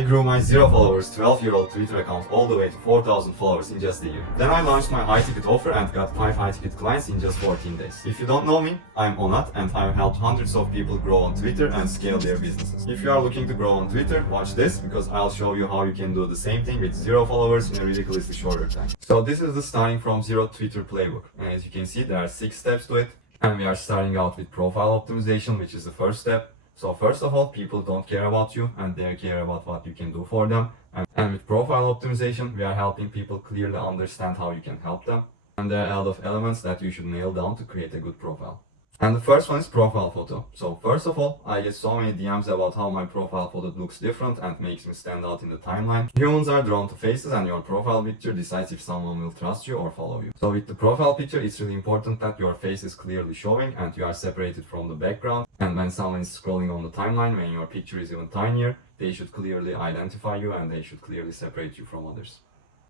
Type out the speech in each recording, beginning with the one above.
I grew my 0 followers 12-year-old Twitter account all the way to 4,000 followers in just a year. Then I launched my high ticket offer and got 5 high ticket clients in just 14 days. If you don't know me, I'm Onat and I've helped hundreds of people grow on Twitter and scale their businesses. If you are looking to grow on Twitter, watch this because I'll show you how you can do the same thing with 0 followers in a ridiculously shorter time. So this is the starting from 0 Twitter playbook. And as you can see, there are 6 steps to it. And we are starting out with profile optimization, which is the first step. So first of all, people don't care about you and they care about what you can do for them. And with profile optimization, we are helping people clearly understand how you can help them. And there are a lot of elements that you should nail down to create a good profile. And the first one is profile photo. So first of all, I get so many DMs about how my profile photo looks different and makes me stand out in the timeline. Humans are drawn to faces and your profile picture decides if someone will trust you or follow you. So with the profile picture, it's really important that your face is clearly showing and you are separated from the background. And when someone is scrolling on the timeline, when your picture is even tinier, they should clearly identify you and they should clearly separate you from others.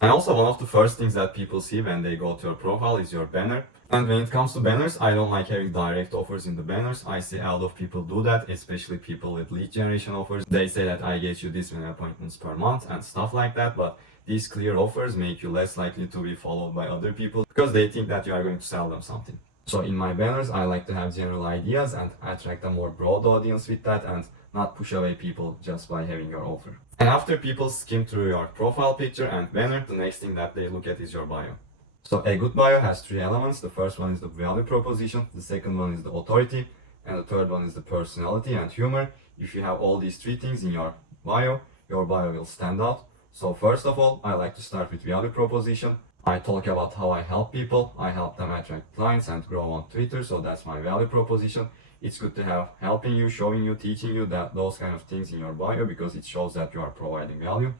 And also one of the first things that people see when they go to your profile is your banner. And when it comes to banners, I don't like having direct offers in the banners. I see a lot of people do that, especially people with lead generation offers. They say that I get you this many appointments per month and stuff like that, but these clear offers make you less likely to be followed by other people because they think that you are going to sell them something. So in my banners, I like to have general ideas and attract a more broad audience with that and not push away people just by having your offer. And after people skim through your profile picture and banner, the next thing that they look at is your bio. So a good bio has 3 elements. The first one is the value proposition, the second one is the authority, and the third one is the personality and humor. If you have all these 3 things in your bio will stand out. So first of all, I like to start with value proposition. I talk about how I help people. I help them attract clients and grow on Twitter. So that's my value proposition. It's good to have helping you, showing you, teaching you that those kind of things in your bio because it shows that you are providing value.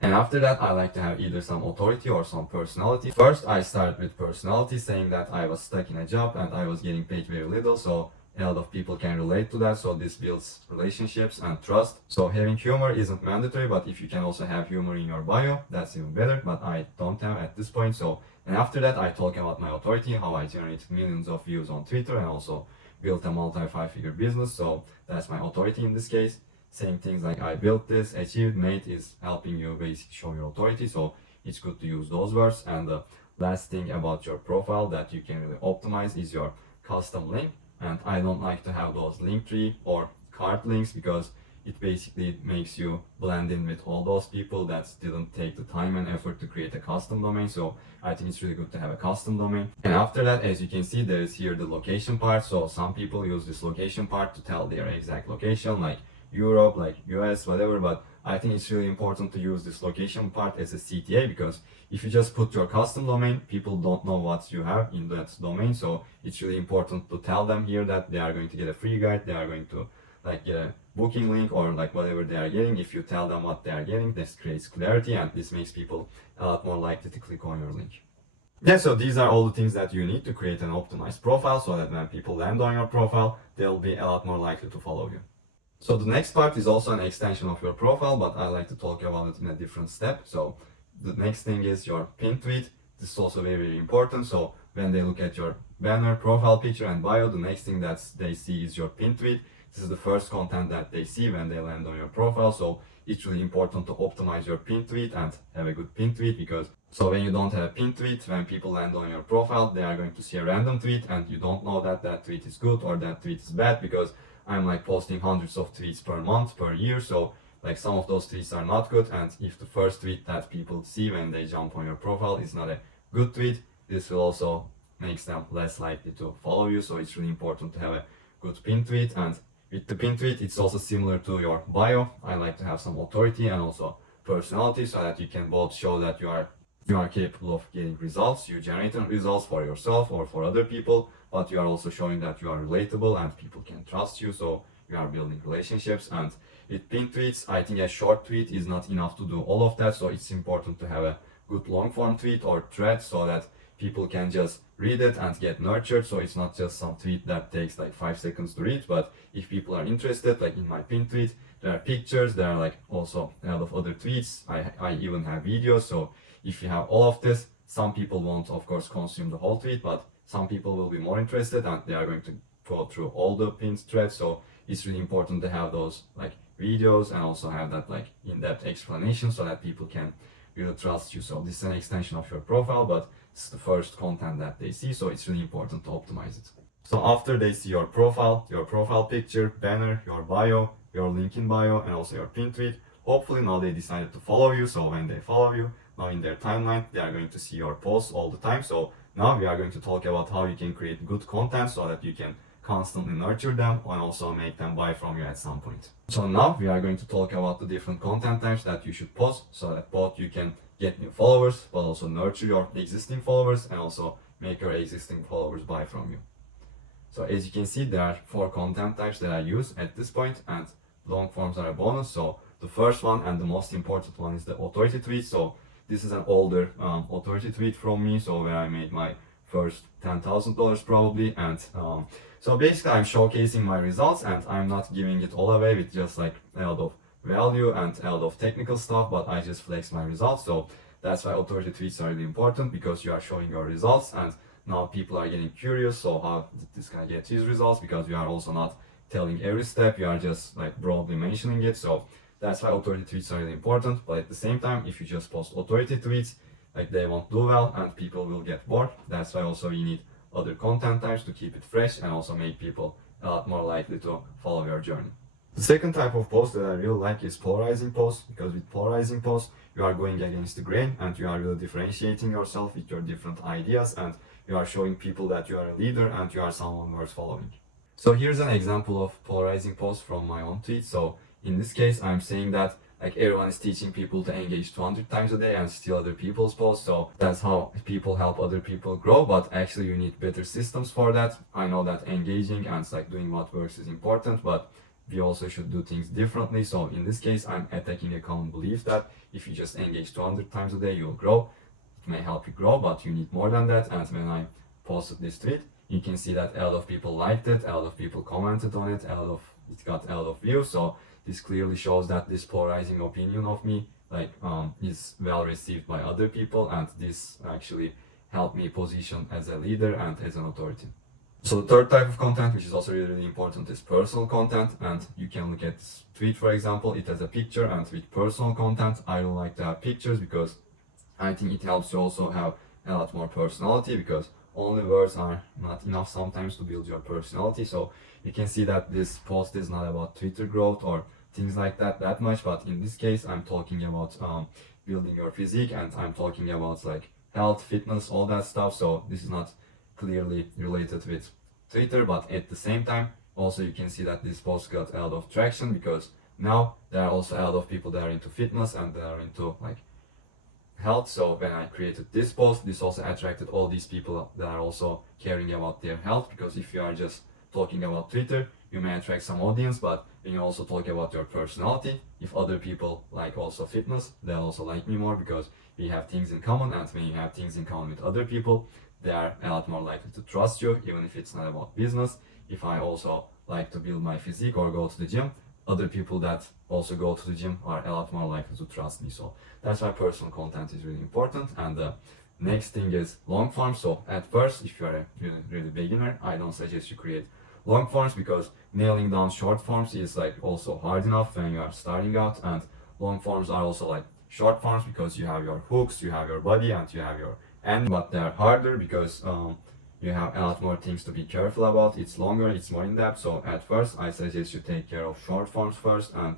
And after that, I like to have either some authority or some personality. First, I start with personality, saying that I was stuck in a job and I was getting paid very little. So a lot of people can relate to that. So this builds relationships and trust. So having humor isn't mandatory, but if you can also have humor in your bio, that's even better. But I don't have at this point. And after that, I talk about my authority, how I generated millions of views on Twitter and also built a multi-5-figure business. So that's my authority in this case. Saying things like I built this, achieved, made is helping you basically show your authority. So it's good to use those words. And the last thing about your profile that you can really optimize is your custom link. And I don't like to have those Linktree or card links because it basically makes you blend in with all those people that didn't take the time and effort to create a custom domain. So I think it's really good to have a custom domain. And after that, as you can see, there is here the location part. So some people use this location part to tell their exact location, like Europe, like US, whatever, but I think it's really important to use this location part as a CTA because if you just put your custom domain, people don't know what you have in that domain. So it's really important to tell them here that they are going to get a free guide, they are going to get a booking link or whatever they are getting. If you tell them what they are getting, this creates clarity and this makes people a lot more likely to click on your link. Yeah, so these are all the things that you need to create an optimized profile so that when people land on your profile, they'll be a lot more likely to follow you. So the next part is also an extension of your profile, but I like to talk about it in a different step. So the next thing is your pin tweet. This is also very, very important. So when they look at your banner, profile picture and bio, the next thing that they see is your pin tweet. This is the first content that they see when they land on your profile. So it's really important to optimize your pin tweet and have a good pin tweet because so when you don't have a pin tweet, when people land on your profile, they are going to see a random tweet and you don't know that that tweet is good or that tweet is bad because I'm posting hundreds of tweets per month, per year. So some of those tweets are not good. And if the first tweet that people see when they jump on your profile is not a good tweet, this will also make them less likely to follow you. So it's really important to have a good pin tweet. And with the pin tweet, it's also similar to your bio. I like to have some authority and also personality so that you can both show that you are capable of getting results, you generate results for yourself or for other people, but you are also showing that you are relatable and people can trust you, so you are building relationships. And with pin tweets, I think a short tweet is not enough to do all of that, so it's important to have a good long form tweet or thread so that people can just read it and get nurtured. So it's not just some tweet that takes 5 seconds to read, but if people are interested, in my pin tweet, there are pictures, there are also a lot of other tweets. I even have videos. So if you have all of this, some people won't of course consume the whole tweet, but some people will be more interested and they are going to go through all the pinned threads. So it's really important to have those videos and also have that like in-depth explanation so that people can really trust you. So this is an extension of your profile, but it's the first content that they see, so it's really important to optimize it. So after they see your profile picture, banner, your bio, your link in bio, and also your pin tweet, hopefully now they decided to follow you. So when they follow you, now in their timeline, they are going to see your posts all the time. So now we are going to talk about how you can create good content so that you can constantly nurture them and also make them buy from you at some point. So now we are going to talk about the different content types that you should post so that both you can get new followers, but also nurture your existing followers and also make your existing followers buy from you. So as you can see, there are 4 content types that I use at this point, and long forms are a bonus. So the first one and the most important one is the authority tweet. So this is an older authority tweet from me, so where I made my first $10,000 probably, and so basically I'm showcasing my results and I'm not giving it all away with just like a lot of value and a lot of technical stuff, but I just flex my results. So that's why authority tweets are really important, because you are showing your results and now people are getting curious. So how did this guy get his results? Because you are also not telling every step, you are just like broadly mentioning it. So that's why authority tweets are really important. But at the same time, if you just post authority tweets, like they won't do well and people will get bored. That's why also you need other content types to keep it fresh and also make people a lot more likely to follow your journey. The second type of post that I really like is polarizing posts, because with polarizing posts, you are going against the grain and you are really differentiating yourself with your different ideas, and you are showing people that you are a leader and you are someone worth following. So here's an example of polarizing post from my own tweet. So in this case, I'm saying that like everyone is teaching people to engage 200 times a day and steal other people's posts. So that's how people help other people grow. But actually you need better systems for that. I know that engaging and like doing what works is important, but we also should do things differently. So in this case, I'm attacking a common belief that if you just engage 200 times a day, you'll grow. It may help you grow, but you need more than that. And when I posted this tweet, you can see that a lot of people liked it, a lot of people commented on it, it got a lot of views. So this clearly shows that this polarizing opinion of me is well received by other people, and this actually helped me position as a leader and as an authority. So the third type of content, which is also really, really important, is personal content. And you can look at this tweet, for example, it has a picture, and with personal content, I don't like to have pictures because I think it helps you also have a lot more personality, because only words are not enough sometimes to build your personality. So you can see that this post is not about Twitter growth or things like that much, but in this case I'm talking about building your physique, and I'm talking about like health, fitness, all that stuff. So this is not clearly related with Twitter, but at the same time also you can see that this post got a lot of traction, because now there are also a lot of people that are into fitness and that are into like health. So when I created this post, this also attracted all these people that are also caring about their health, because if you are just talking about Twitter, you may attract some audience, but when you also talk about your personality, if other people like also fitness, they'll also like me more, because we have things in common, and when you have things in common with other people, they are a lot more likely to trust you, even if it's not about business. If I also like to build my physique or go to the gym, other people that also go to the gym are a lot more likely to trust me. So that's why personal content is really important. And the next thing is long form. So at first, if you're a really beginner, I don't suggest you create long forms, because nailing down short forms is like also hard enough when you are starting out, and long forms are also like short forms because you have your hooks, you have your body, and you have your end, but they're harder because you have a lot more things to be careful about. It's longer, it's more in-depth. So at first I suggest you take care of short forms first, and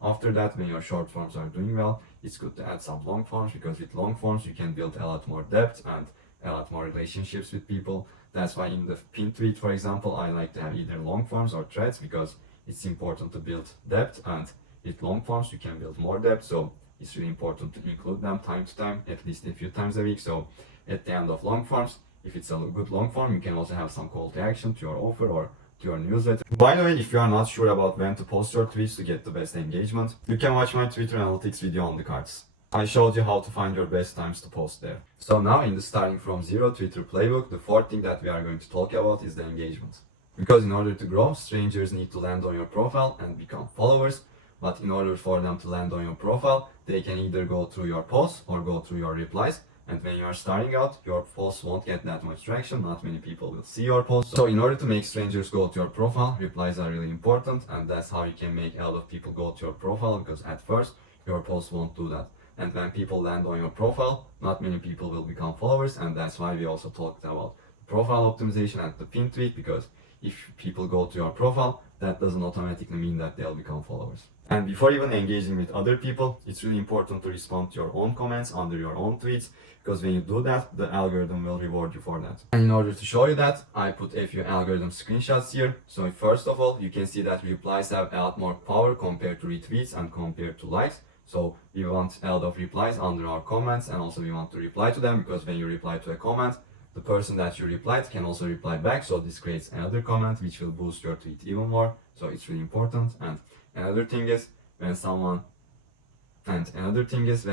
after that, when your short forms are doing well, it's good to add some long forms, because with long forms you can build a lot more depth and a lot more relationships with people. That's why in the pin tweet, for example, I like to have either long forms or threads, because it's important to build depth, and with long forms you can build more depth. So it's really important to include them time to time, at least a few times a week. So at the end of long forms, if it's a good long form, you can also have some call to action to your offer or to your newsletter. By the way, if you are not sure about when to post your tweets to get the best engagement, you can watch my Twitter analytics video on the cards. I showed you how to find your best times to post there. So now in the starting from zero Twitter playbook, the fourth thing that we are going to talk about is the engagement. Because in order to grow, strangers need to land on your profile and become followers. But in order for them to land on your profile, they can either go through your posts or go through your replies. And when you are starting out, your posts won't get that much traction, not many people will see your posts. So in order to make strangers go to your profile, replies are really important, and that's how you can make a lot of people go to your profile, because at first your posts won't do that. And when people land on your profile, not many people will become followers, and that's why we also talked about profile optimization and the pin tweet, because if people go to your profile, that doesn't automatically mean that they'll become followers. And before even engaging with other people, it's really important to respond to your own comments under your own tweets, because when you do that, the algorithm will reward you for that. And in order to show you that, I put a few algorithm screenshots here. So first of all, you can see that replies have a lot more power compared to retweets and compared to likes. So we want a lot of replies under our comments, and also we want to reply to them, because when you reply to a comment, the person that you replied can also reply back. So this creates another comment which will boost your tweet even more. So it's really important. And another thing is when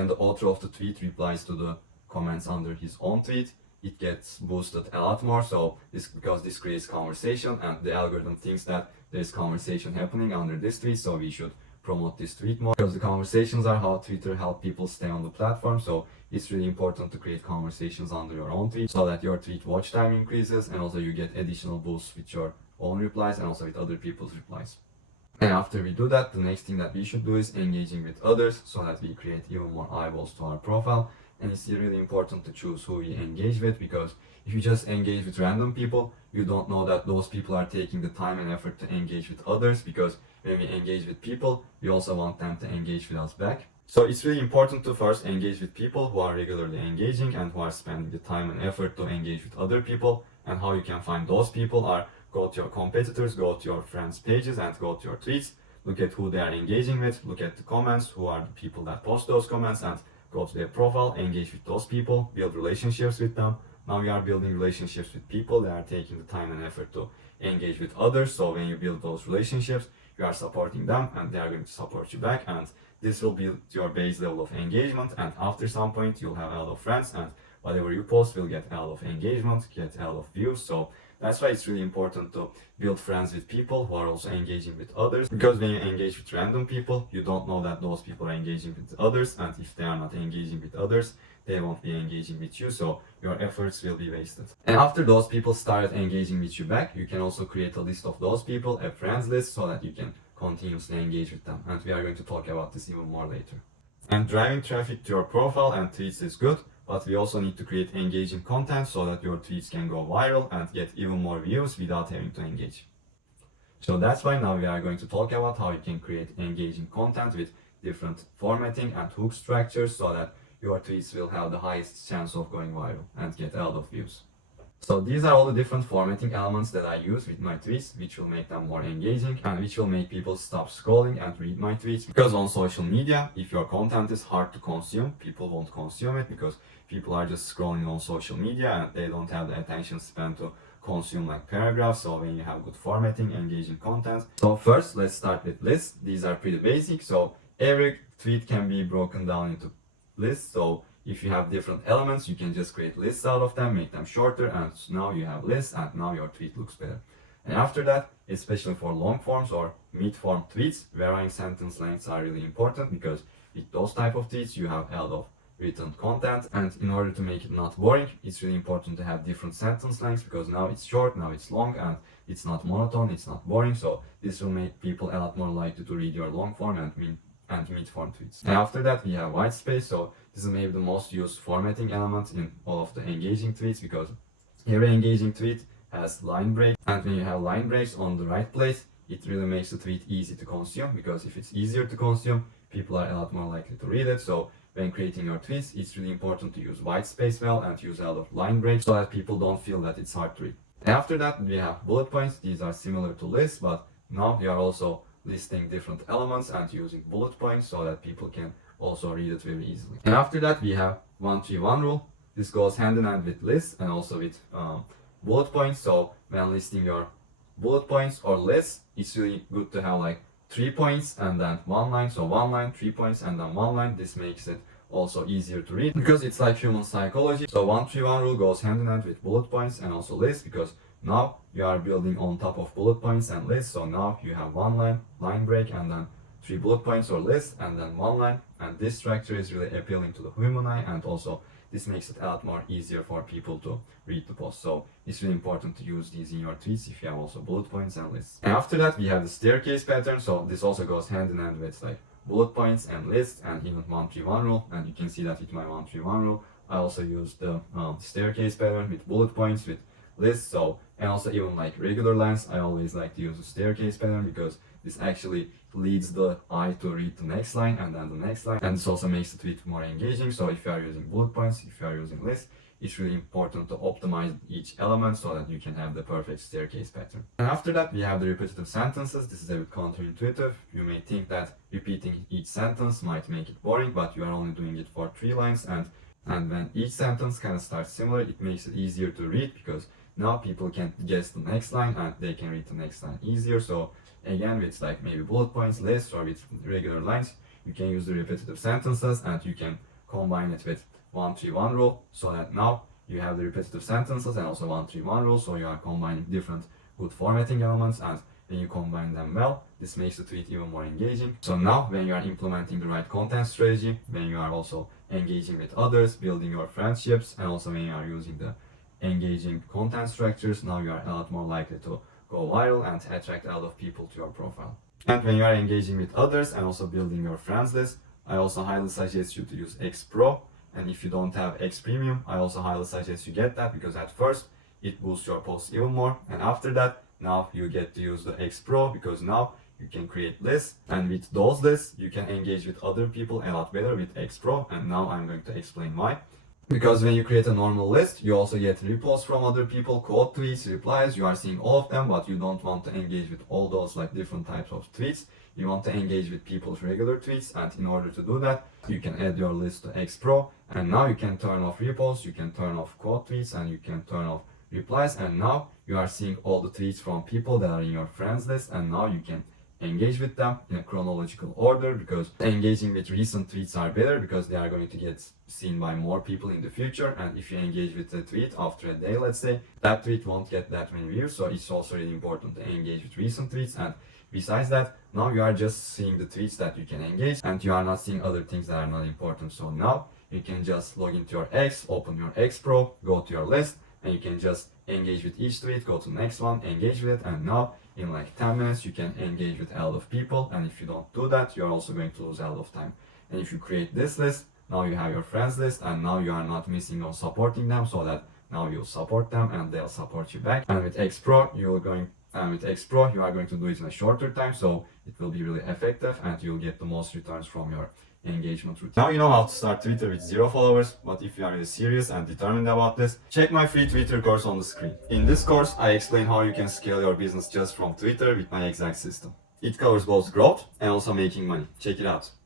the author of the tweet replies to the comments under his own tweet, it gets boosted a lot more. So because this creates conversation, and the algorithm thinks that there's conversation happening under this tweet, so we should promote this tweet more, because the conversations are how Twitter help people stay on the platform. So it's really important to create conversations under your own tweet, so that your tweet watch time increases, and also you get additional boosts with your own replies and also with other people's replies. And after we do that, the next thing that we should do is engaging with others, so that we create even more eyeballs to our profile. And it's really important to choose who we engage with, because if you just engage with random people, you don't know that those people are taking the time and effort to engage with others, because when we engage with people, we also want them to engage with us back. So it's really important to first engage with people who are regularly engaging and who are spending the time and effort to engage with other people. And how you can find those people are go to your competitors, go to your friends' pages, and go to your tweets. Look at who they are engaging with, look at the comments, who are the people that post those comments, and go to their profile, engage with those people, build relationships with them. Now we are building relationships with people that are taking the time and effort to engage with others. So when you build those relationships, you are supporting them and they are going to support you back, and this will build your base level of engagement. And after some point, you'll have a lot of friends, and whatever you post will get a lot of engagement, get a lot of views. So that's why it's really important to build friends with people who are also engaging with others, because when you engage with random people, you don't know that those people are engaging with others, and if they are not engaging with others, they won't be engaging with you, so your efforts will be wasted. And after those people started engaging with you back, you can also create a list of those people, a friends list, so that you can continuously engage with them. And we are going to talk about this even more later. And driving traffic to your profile and tweets is good, but we also need to create engaging content so that your tweets can go viral and get even more views without having to engage. So that's why now we are going to talk about how you can create engaging content with different formatting and hook structures, so that your tweets will have the highest chance of going viral and get a lot of views. So these are all the different formatting elements that I use with my tweets, which will make them more engaging and which will make people stop scrolling and read my tweets. Because on social media, if your content is hard to consume, people won't consume it, because people are just scrolling on social media and they don't have the attention span to consume like paragraphs. So when you have good formatting, engaging content. So first, let's start with lists. These are pretty basic. So every tweet can be broken down into lists. So if you have different elements, you can just create lists out of them, make them shorter, and now you have lists, and now your tweet looks better. And after that, especially for long forms or mid-form tweets, varying sentence lengths are really important, because with those type of tweets, you have a lot of written content, and in order to make it not boring, it's really important to have different sentence lengths, because now it's short, now it's long, and it's not monotone, it's not boring. So this will make people a lot more likely to read your long form and mid-form tweets. And after that, we have white space. So this is maybe the most used formatting element in all of the engaging tweets, because every engaging tweet has line breaks, and when you have line breaks on the right place, it really makes the tweet easy to consume, because if it's easier to consume, people are a lot more likely to read it. So when creating your tweets, it's really important to use white space well and use a lot of line breaks, so that people don't feel that it's hard to read. And after that, we have bullet points. These are similar to lists, but now we are also listing different elements and using bullet points so that people can also read it very easily. And after that, we have 1-3-1 rule. This goes hand in hand with lists and also with bullet points. So when listing your bullet points or lists, it's really good to have like 3 points and then 1 line. So 1 line, 3 points, and then 1 line. This makes it also easier to read, because it's like human psychology. So 1-3-1 rule goes hand in hand with bullet points and also lists, because now you are building on top of bullet points and lists. So now you have 1 line break, and then 3 bullet points or lists, and then 1 line. And this structure is really appealing to the human eye, and also this makes it a lot more easier for people to read the post. So it's really important to use these in your tweets if you have also bullet points and lists. And after that, we have the staircase pattern. So this also goes hand in hand with like bullet points and lists and even 1-3-1 rule. And you can see that with my 1-3-1 rule, I also use the staircase pattern with bullet points, with lists. So, and also even like regular lines, I always like to use the staircase pattern because this actually leads the eye to read the next line and then the next line. And this also makes the tweet more engaging. So if you are using bullet points, if you are using lists, it's really important to optimize each element so that you can have the perfect staircase pattern. And after that, we have the repetitive sentences. This is a bit counterintuitive. You may think that repeating each sentence might make it boring, but you are only doing it for 3 lines. And when each sentence kind of starts similar, it makes it easier to read because now people can guess the next line and they can read the next line easier. So again, with like maybe bullet points, lists, or with regular lines, you can use the repetitive sentences and you can combine it with 1-3-1 rule so that now you have the repetitive sentences and also 1-3-1 rule. So you are combining different good formatting elements, and when you combine them well, this makes the tweet even more engaging. So now when you are implementing the right content strategy, when you are also engaging with others, building your friendships, and also when you are using the engaging content structures, now you are a lot more likely to go viral and attract a lot of people to your profile. And when you are engaging with others and also building your friends list, I also highly suggest you to use X Pro. And if you don't have X Premium, I also highly suggest you get that because at first it boosts your posts even more. And after that, now you get to use the X Pro because now you can create lists. And with those lists, you can engage with other people a lot better with X Pro. And now I'm going to explain why. Because when you create a normal list, you also get reposts from other people, quote tweets, replies, you are seeing all of them, but you don't want to engage with all those like different types of tweets. You want to engage with people's regular tweets, and in order to do that, you can add your list to X Pro, and now you can turn off reposts, you can turn off quote tweets, and you can turn off replies, and now you are seeing all the tweets from people that are in your friends list, and now you can engage with them in a chronological order because engaging with recent tweets are better because they are going to get seen by more people in the future. And if you engage with a tweet after a day, let's say, that tweet won't get that many views. So it's also really important to engage with recent tweets. And besides that, now you are just seeing the tweets that you can engage and you are not seeing other things that are not important. So now you can just log into your X, open your X Pro, go to your list, and you can just engage with each tweet, go to the next one, engage with it, and now in like 10 minutes you can engage with a lot of people. And if you don't do that, you're also going to lose a lot of time. And if you create this list, now you have your friends list, and now you are not missing on supporting them, so that now you'll support them and they'll support you back. And with X Pro, you are going to do it in a shorter time, so it will be really effective and you'll get the most returns from your engagement routine. Now you know how to start Twitter with 0 followers, but if you are really serious and determined about this, check my free Twitter course on the screen. In this course, I explain how you can scale your business just from Twitter with my exact system. It covers both growth and also making money. Check it out.